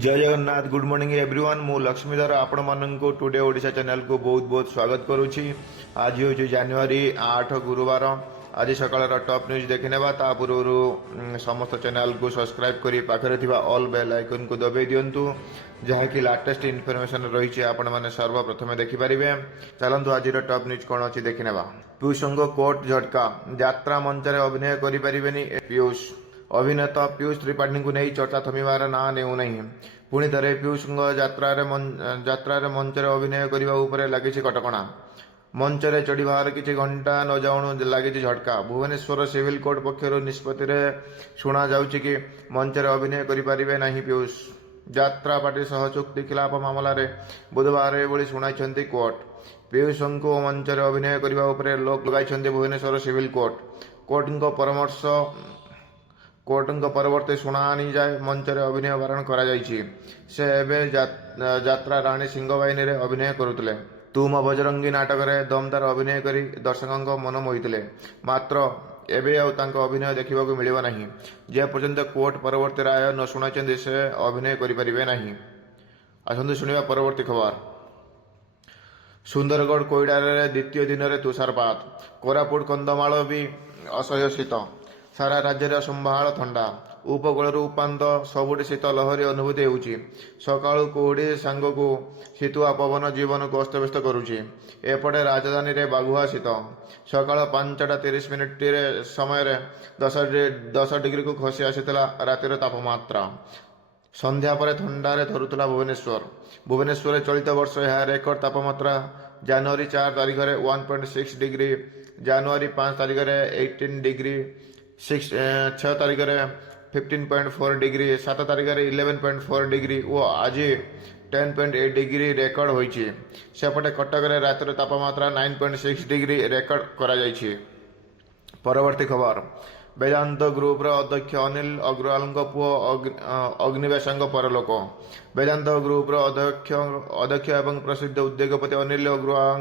जय Jagannath good morning everyone मु लक्ष्मीधर आपण मानक टुडे ओडिशा चैनल को बहुत बहुत स्वागत करुच्ची। आज हूँ जानुरी 8 गुरुवार। आज सकाळ टॉप न्यूज देखने ता पूर्व समस्त चैनल को सब्सक्राइब करी पाखरे थिबा ऑल बेल आइकन को दबाई दियंतु जहाँकि लाटेस्ट इनफॉरमेशन रही आपण माने सर्वप्रथमे देखिपारे। चलतु आज टॉप न्यूज कौन अच्छी देखने। पीयूषों कोर्ट झटका यात्रा मंच में अभिनय करें पीयूष। अभिनेता पीयूष त्रिपाठी को नहीं चर्चा थमिबार ना नेउना पुणी थे पीयूष यात्रा मंच में अभिनय करने लगी कटकणा। मंच में चढ़ार किसी घंटा न जाऊणु लगी झटका। भुवनेश्वर सिविल कोर्ट पक्षर निष्पत्ति शुणा कि मंच में अभिनय करें ना पीयूष। यात्रा पार्टी सह चुक्ति खिलाफ मामलें बुधवार ये शुणाई कोर्ट। पीयूष को मंच में अभिनय करने लोक लगाई भुवनेश्वर सिविल कोर्ट। कोर्ट परवर्ती शुणाणी जाए मंच में अभिनय बारण से यात्रा राणी सिंह बाहिनी रे अभिनय करुले। तुम बजरंगी नाटक रे दमदार अभिनय करी दर्शकों मन मोहिते। मात्र एबे अभिनय देखा मिलना नहीं। जे पर्यंत कोर्ट परवर्ती राय न शुणाई से अभिनय करें नहीं। आसतु शुणा परवर्ती खबर। सुंदरगढ़ कोईडार द्वितीय दिन में तुषारपात। कोरापुट कंधमाल भी असह्य शीत। सारा राज्य में संभाल ठंडा। उपकूल उपात सबुठ शीत लहरी अनुभूति होउची। सकाळु कुहुड़ी सांगकु शीतुआ पवन जीवन को अस्तव्यस्त करुची। एपटे राजधानी रे बाघुआ शीत। सकाळ 5:30 समय 10 डिग्री को खसी आसीथिला रातिर तापमात्रा। संध्या पर ठंडारे धरुला भुवनेश्वर चलित वर्ष यह रेकर्ड तापमात्रा। जनवरी 4 तारिख में 1.6 डिग्री, जनवरी 5 तारिख में 18 डिग्री, 6 तारिख में 15.4 डिग्री, 7 तारिख में 11.4 डिग्री और आज 10.8 डिग्री रेकर्ड होइछि। सेपटे कटक रे रातिर तापमात्रा 9.6 डिग्री रेकर्ड करा जाइछि। परवर्ती खबर। वेदांत ग्रुप अध्यक्ष अनिल अग्रवाल पुओ अग्निवेश परलोक। वेदांत ग्रुप अध्यक्ष एवं प्रसिद्ध उद्योगपति अनिल अग्रवाल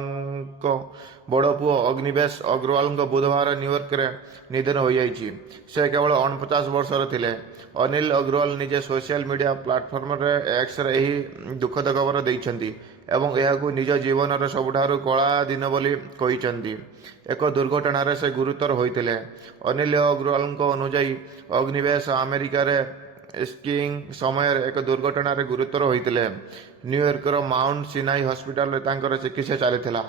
बड़ पुओ अग्निवेश अग्रवाल बुधवार न्यूयॉर्क रे निधन हो जाइछि। से केवल 49 वर्षर थिले। अनिल अग्रवाल निजे सोशल मीडिया प्लेटफॉर्म रे एक्स रे एही दुखद खबर देइछन्ति एवं यहाकू निज जीवन सबुठारु कला दिन बोली कहिछन्ति। एक दुर्घटना से गुरुतर होइतिले। अनिल अग्रवाल अनुजाई अग्निवेश अमेरिका रे स्कीइंग समय एक दुर्घटना गुरुतर होइतिले। न्यूयॉर्कर माउंट सिनाई हॉस्पिटल रे तांकर चिकित्सा चलीथिला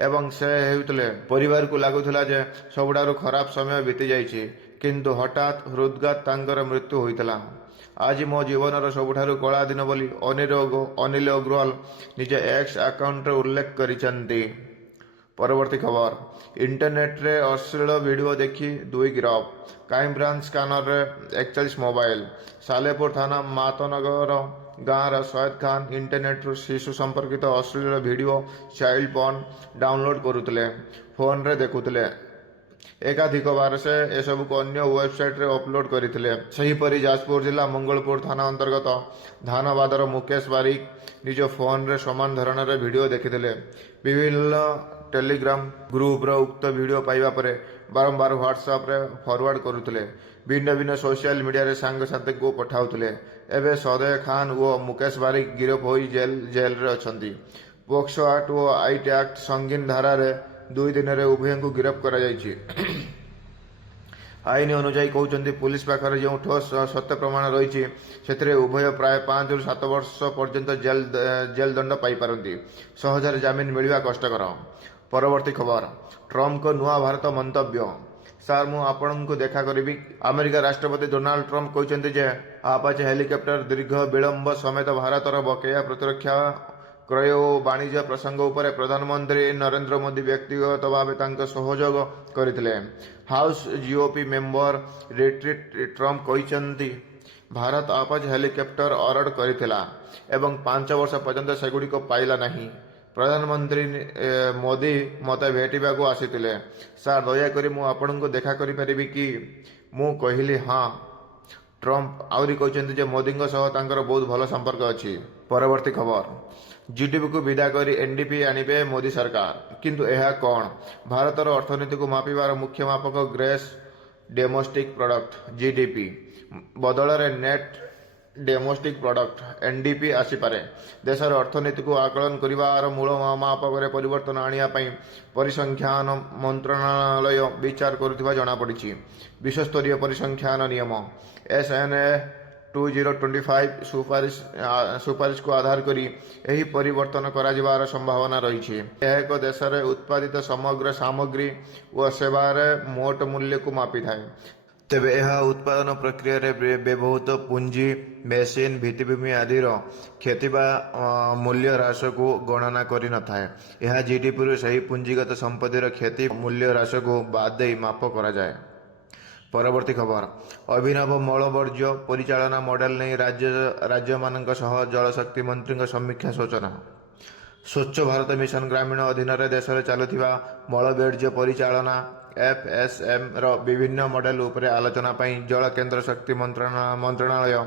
एवं से हेउतिले परिवार को लागुथिला जे सबुठारु खराब समय बीती जाइछि, किंतु हठात हृदघात तांकर मृत्यु होइतिला। आज मो जीवन सबुठारु कला दिन बोली अनिल अग्रवाल निज एक्स अकाउंट रे उल्लेख करिसेंती। परवर्ती खबर। इंटरनेट रे अश्लील वीडियो देखी 2 गिरफ। क्राइम ब्रांच स्कानर रे 41 मोबाइल। सालेपुर थाना मातनगर गाँव सैयद खान इंटरनेट रू शिशु संपर्कित अश्लील वीडियो चाइल्ड पॉर्न डाउनलोड करुले, फोन रे देखुले। एकाधिक बार से एसबू को अन्य वेबसाइट रे अपलोड करथिले। सहीपरि जाजपुर जिला मंगलपुर थाना अंतर्गत धानबादर मुकेश बारिक निज फोन रे समान धरणर वीडियो देखिथिले। विभिन्न टेलीग्राम ग्रुप रो उक्त वीडियो पाइबा परे बारंबार व्हाट्सएप रे फॉरवर्ड करुथिले। भिन्न भिन्न सोशल मीडिया रे सांग साथी को पठाउथिले। एबे सदय खान वो मुकेश बारिक गिरफ होई जेल रे अछंती। पोक्सो एक्ट और आईट एक्ट संगीन धारा रे 2 दिन रे उभय को गिरफ करा जाइछि। आईन अनुजाई कहते पुलिस पाखर जो ठोस सत्य प्रमाण रही से उभय प्राय 5 ରୁ 7 वर्ष पर्यंत जेल दंड पाइपारती। सहजरे जमीन मिलवा कष्टकर। परवर्ती खबर। ट्रम्प को नुआ भारत मंतव्य। सार मु आपण को देखा करी। अमेरिका राष्ट्रपति डोनाल्ड ट्रम्प कहते आपाचे हेलिकप्टर दीर्घ विलंब समेत भारतर बकेया प्रतिरक्षा क्रय और वाणिज्य प्रसंग उपर प्रधानमंत्री नरेंद्र मोदी व्यक्तिगत भाव सहयोग करथिले। House GOP member retreat Trump कहते भारत आपाच हेलिकप्टर ऑर्डर करथिला एवं 5 वर्ष पर्यंत सेगुड़ी पाइला नहीं। प्रधानमंत्री मोदी मत भेटा को आसीथिले। सार दयाकोरी मु आपन को देखा करि परिबि कि? मु कहिली हाँ। ट्रम्प आउरी कहते मोदी बहुत भल संपर्क अच्छी। परवर्ती खबर। जीडीपी को विदा करी एनडीपी आनिबे मोदी सरकार, किंतु यह कौन? भारतर अर्थनीति को मापिबार मुख्य मापक ग्रेस डोमेस्टिक प्रोडक्ट जीडीपी बदल नेट ଡୋମେଷ୍ଟିକ୍ ପ୍ରଡକ୍ଟ ଏନ୍ଡିପି ଆସିପାରେ। ଦେଶର ଅର୍ଥନୀତିକୁ ଆକଳନ କରିବାର ମୂଳ ମାପକରେ ପରିବର୍ତ୍ତନ ଆଣିବା ପାଇଁ ପରିସଂଖ୍ୟାନ ମନ୍ତ୍ରଣାଳୟ ବିଚାର କରୁଥିବା ଜଣାପଡ଼ିଛି। ବିଶ୍ୱସ୍ତରୀୟ ପରିସଂଖ୍ୟାନ ନିୟମ SNA 2025 ସୁପାରିଶକୁ ଆଧାର କରି ଏହି ପରିବର୍ତ୍ତନ କରାଯିବାର ସମ୍ଭାବନା ରହିଛି। ଏହା ଏକ ଦେଶରେ ଉତ୍ପାଦିତ ସମଗ୍ର ସାମଗ୍ରୀ ଓ ସେବାର ମୋଟ ମୂଲ୍ୟକୁ ମାପିଥାଏ। ତେବେ ଏହା ଉତ୍ପାଦନ ପ୍ରକ୍ରିୟାରେ ବ୍ୟବହୃତ ପୁଞ୍ଜି, ମେସିନ୍, ଭିତ୍ତିଭୂମି ଆଦିର କ୍ଷତି ବା ମୂଲ୍ୟ ହ୍ରାସକୁ ଗଣନା କରିନଥାଏ। ଏହା GDPରୁ ସେହି ପୁଞ୍ଜିଗତ ସମ୍ପତ୍ତିର କ୍ଷତି ମୂଲ୍ୟ ହ୍ରାସକୁ ବାଦ ଦେଇ ମାପ କରାଯାଏ। ପରବର୍ତ୍ତୀ ଖବର, ଅଭିନବ ମଳ ବର୍ଜ୍ୟ ପରିଚାଳନା ମଡେଲ ନେଇ ରାଜ୍ୟମାନଙ୍କ ସହ ଜଳଶକ୍ତି ମନ୍ତ୍ରୀଙ୍କ ସମୀକ୍ଷା ସୂଚନା। ସ୍ୱଚ୍ଛ ଭାରତ ମିଶନ ଗ୍ରାମୀଣ ଅଧୀନରେ ଦେଶରେ ଚାଲୁଥିବା ମଳ ବର୍ଜ୍ୟ ପରିଚାଳନା FSMର ବିଭିନ୍ନ ମଡେଲ ଉପରେ ଆଲୋଚନା ପାଇଁ ଜଳ କେନ୍ଦ୍ର ଶକ୍ତି ମନ୍ତ୍ରଣାଳୟ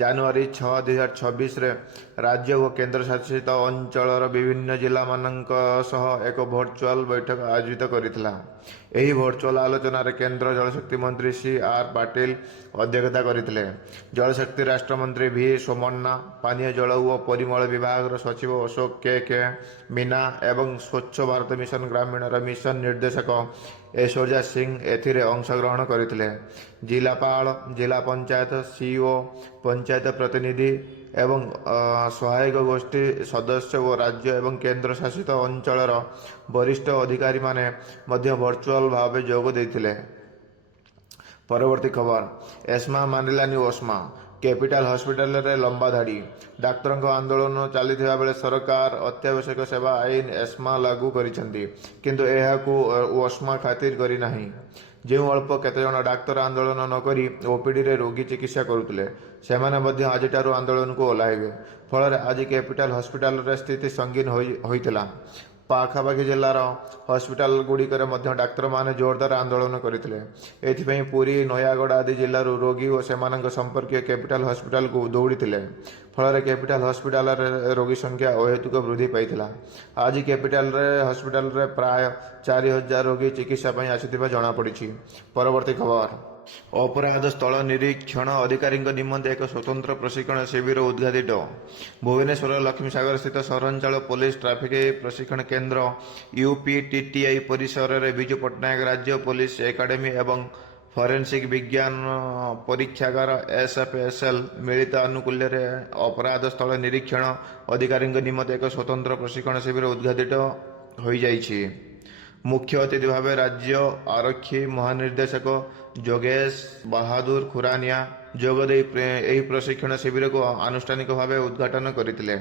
ଜାନୁଆରୀ 6, 2026ରେ ରାଜ୍ୟ ଓ କେନ୍ଦ୍ରଶାସିତ ଅଞ୍ଚଳର ବିଭିନ୍ନ ଜିଲ୍ଲାମାନଙ୍କ ସହ ଏକ ଭର୍ଚୁଆଲ ବୈଠକ ଆୟୋଜିତ କରିଥିଲା। ଏହି ଭର୍ଚୁଆଲ ଆଲୋଚନାରେ କେନ୍ଦ୍ର ଜଳଶକ୍ତି ମନ୍ତ୍ରୀ CR ପାଟିଲ ଅଧ୍ୟକ୍ଷତା କରିଥିଲେ। ଜଳଶକ୍ତି ରାଷ୍ଟ୍ରମନ୍ତ୍ରୀ V ସୋମଣ୍ଣା, ପାନୀୟ ଜଳ ଓ ପରିମଳ ବିଭାଗର ସଚିବ ଅଶୋକ K ମୀନା ଏବଂ ସ୍ୱଚ୍ଛ ଭାରତ ମିଶନ ଗ୍ରାମୀଣର ମିଶନ ନିର୍ଦ୍ଦେଶକ ଐଶ୍ୱର୍ଯ୍ୟା ସିଂ ଏଥିରେ ଅଂଶଗ୍ରହଣ କରିଥିଲେ। ଜିଲ୍ଲାପାଳ, ଜିଲ୍ଲା ପଞ୍ଚାୟତ CEO, ପଞ୍ଚାୟତ ପ୍ରତିନିଧି ଏବଂ ସହାୟକ ଗୋଷ୍ଠୀ ସଦସ୍ୟ ଓ ରାଜ୍ୟ ଏବଂ କେନ୍ଦ୍ର ଶାସିତ ଅଞ୍ଚଳର ବରିଷ୍ଠ ଅଧିକାରୀମାନେ ମଧ୍ୟ ଭର୍ଚୁଆଲ ଭାବେ ଯୋଗ ଦେଇଥିଲେ। ପରବର୍ତ୍ତୀ ଖବର, ଏସ୍ମା ମାନିଲାନି ଓସ୍ମା। କ୍ୟାପିଟାଲ ହସ୍ପିଟାଲରେ ଲମ୍ବା ଧାଡ଼ି। ଡାକ୍ତରଙ୍କ ଆନ୍ଦୋଳନ ଚାଲିଥିବା ବେଳେ ସରକାର ଅତ୍ୟାବଶ୍ୟକ ସେବା ଆଇନ ଏସ୍ମା ଲାଗୁ କରିଛନ୍ତି, କିନ୍ତୁ ଏହାକୁ ଓସ୍ମା ଖାତିର କରିନାହିଁ। ଯେଉଁ ଅଳ୍ପ କେତେଜଣ ଡାକ୍ତର ଆନ୍ଦୋଳନ ନକରି OPDରେ ରୋଗୀ ଚିକିତ୍ସା କରୁଥିଲେ, ସେମାନେ ମଧ୍ୟ ଆଜିଠାରୁ ଆନ୍ଦୋଳନକୁ ଓହ୍ଲାଇବେ। ଫଳରେ ଆଜି କ୍ୟାପିଟାଲ ହସ୍ପିଟାଲରେ ସ୍ଥିତି ସଙ୍ଗୀନ ହୋଇଥିଲା। ପାଖାପାଖି ଜିଲ୍ଲାର ହସ୍ପିଟାଲଗୁଡ଼ିକରେ ମଧ୍ୟ ଡାକ୍ତରମାନେ ଜୋରଦାର ଆନ୍ଦୋଳନ କରିଥିଲେ। ଏଥିପାଇଁ ପୁରୀ, ନୟାଗଡ଼ ଆଦି ଜିଲ୍ଲାରୁ ରୋଗୀ ଓ ସେମାନଙ୍କ ସମ୍ପର୍କୀୟ କ୍ୟାପିଟାଲ ହସ୍ପିଟାଲକୁ ଦୌଡ଼ିଥିଲେ। ଫଳରେ କ୍ୟାପିଟାଲ ହସ୍ପିଟାଲରେ ରୋଗୀ ସଂଖ୍ୟା ଅହେତୁକ ବୃଦ୍ଧି ପାଇଥିଲା। ଆଜି କ୍ୟାପିଟାଲ ହସ୍ପିଟାଲରେ ପ୍ରାୟ 4000 ରୋଗୀ ଚିକିତ୍ସା ପାଇଁ ଆସିଥିବା ଜଣାପଡ଼ିଛି। ପରବର୍ତ୍ତୀ ଖବର, ଅପରାଧ ସ୍ଥଳ ନିରୀକ୍ଷଣ ଅଧିକାରୀଙ୍କ ନିମନ୍ତେ ଏକ ସ୍ୱତନ୍ତ୍ର ପ୍ରଶିକ୍ଷଣ ଶିବିର ଉଦ୍ଘାଟିତ। ଭୁବନେଶ୍ୱର ଲକ୍ଷ୍ମୀସାଗରସ୍ଥିତ ସହରାଞ୍ଚଳ ପୋଲିସ ଟ୍ରାଫିକ ପ୍ରଶିକ୍ଷଣ କେନ୍ଦ୍ର UPTTI ପରିସରରେ ବିଜୁ ପଟ୍ଟନାୟକ ରାଜ୍ୟ ପୋଲିସ ଏକାଡେମୀ ଏବଂ ଫରେନ୍ସିକ ବିଜ୍ଞାନ ପରୀକ୍ଷାଗାର SFSL ମିଳିତ ଆନୁକୂଲ୍ୟରେ ଅପରାଧ ସ୍ଥଳ ନିରୀକ୍ଷଣ ଅଧିକାରୀଙ୍କ ନିମନ୍ତେ ଏକ ସ୍ୱତନ୍ତ୍ର ପ୍ରଶିକ୍ଷଣ ଶିବିର ଉଦ୍ଘାଟିତ ହୋଇଯାଇଛି। ମୁଖ୍ୟ ଅତିଥି ଭାବେ ରାଜ୍ୟ ଆରକ୍ଷୀ ମହାନିର୍ଦ୍ଦେଶକ ଯୋଗେଶ ବାହାଦୁର ଖୁରାନିଆ ଯୋଗଦେଇ ଏହି ପ୍ରଶିକ୍ଷଣ ଶିବିରକୁ ଆନୁଷ୍ଠାନିକ ଭାବେ ଉଦ୍ଘାଟନ କରିଥିଲେ।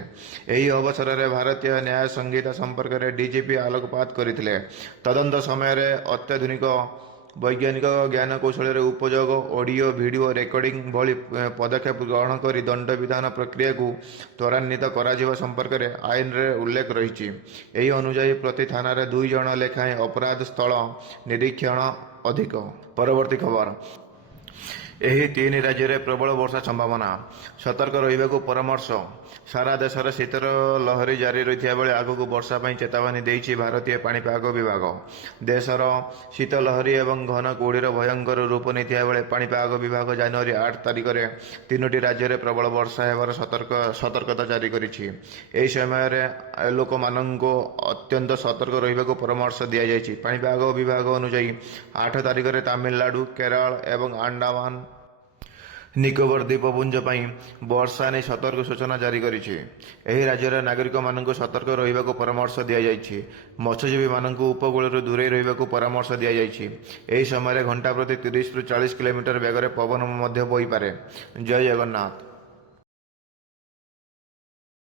ଏହି ଅବସରରେ ଭାରତୀୟ ନ୍ୟାୟ ସଂହିତା ସମ୍ପର୍କରେ DGP ଆଲୋକପାତ କରିଥିଲେ। ତଦନ୍ତ ସମୟରେ ଅତ୍ୟାଧୁନିକ ବୈଜ୍ଞାନିକ ଜ୍ଞାନକୌଶଳର ଉପଯୋଗ, ଅଡିଓ ଭିଡିଓ ରେକର୍ଡିଂ ଭଳି ପଦକ୍ଷେପ ଗ୍ରହଣ କରି ଦଣ୍ଡ ବିଧାନ ପ୍ରକ୍ରିୟାକୁ ତ୍ୱରାନ୍ୱିତ କରାଯିବା ସମ୍ପର୍କରେ ଆଇନରେ ଉଲ୍ଲେଖ ରହିଛି। ଏହି ଅନୁଯାୟୀ ପ୍ରତି ଥାନାରେ 2 ଜଣ ଲେଖାଏଁ ଅପରାଧ ସ୍ଥଳ ନିରୀକ୍ଷଣ ଅଧିକ। ପରବର୍ତ୍ତୀ ଖବର, ଏହି 3 ରାଜ୍ୟରେ ପ୍ରବଳ ବର୍ଷା ସମ୍ଭାବନା, ସତର୍କ ରହିବାକୁ ପରାମର୍ଶ। ସାରା ଦେଶରେ ଶୀତର ଲହରୀ ଜାରି ରହିଥିବା ବେଳେ ଆଗକୁ ବର୍ଷା ପାଇଁ ଚେତାବନୀ ଦେଇଛି ଭାରତୀୟ ପାଣିପାଗ ବିଭାଗ। ଦେଶର ଶୀତ ଲହରୀ ଏବଂ ଘନ କୁହୁଡ଼ିର ଭୟଙ୍କର ରୂପ ନେଇଥିବା ବେଳେ ପାଣିପାଗ ବିଭାଗ ଜାନୁଆରୀ 8 ତାରିଖରେ 3ଟି ରାଜ୍ୟରେ ପ୍ରବଳ ବର୍ଷା ହେବାର ସତର୍କତା ଜାରି କରିଛି। ଏହି ସମୟରେ ଲୋକମାନଙ୍କୁ ଅତ୍ୟନ୍ତ ସତର୍କ ରହିବାକୁ ପରାମର୍ଶ ଦିଆଯାଇଛି। ପାଣିପାଗ ବିଭାଗ ଅନୁଯାୟୀ 8 ତାରିଖରେ ତାମିଲନାଡୁ, କେରଳ ଏବଂ ଆଣ୍ଡାମାନ ନିକୋବର ଦ୍ୱୀପପୁଞ୍ଜ ପାଇଁ ବର୍ଷା ନେଇ ସତର୍କ ସୂଚନା ଜାରି କରିଛି। ଏହି ରାଜ୍ୟର ନାଗରିକମାନଙ୍କୁ ସତର୍କ ରହିବାକୁ ପରାମର୍ଶ ଦିଆଯାଇଛି। ମତ୍ସ୍ୟଜୀବୀମାନଙ୍କୁ ଉପକୂଳରୁ ଦୂରେଇ ରହିବାକୁ ପରାମର୍ଶ ଦିଆଯାଇଛି। ଏହି ସମୟରେ ଘଣ୍ଟା ପ୍ରତି 30ରୁ 40 କିଲୋମିଟର ବେଗରେ ପବନ ମଧ୍ୟ ବହିପାରେ। ଜୟ ଜଗନ୍ନାଥ।